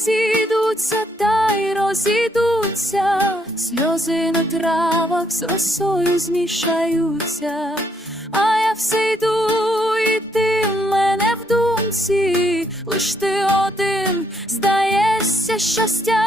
зійдуться та й розійдуться, сльози на травах з росою змішаються, а я все йду, і ти в мене в думці, лиш ти один здається щастя.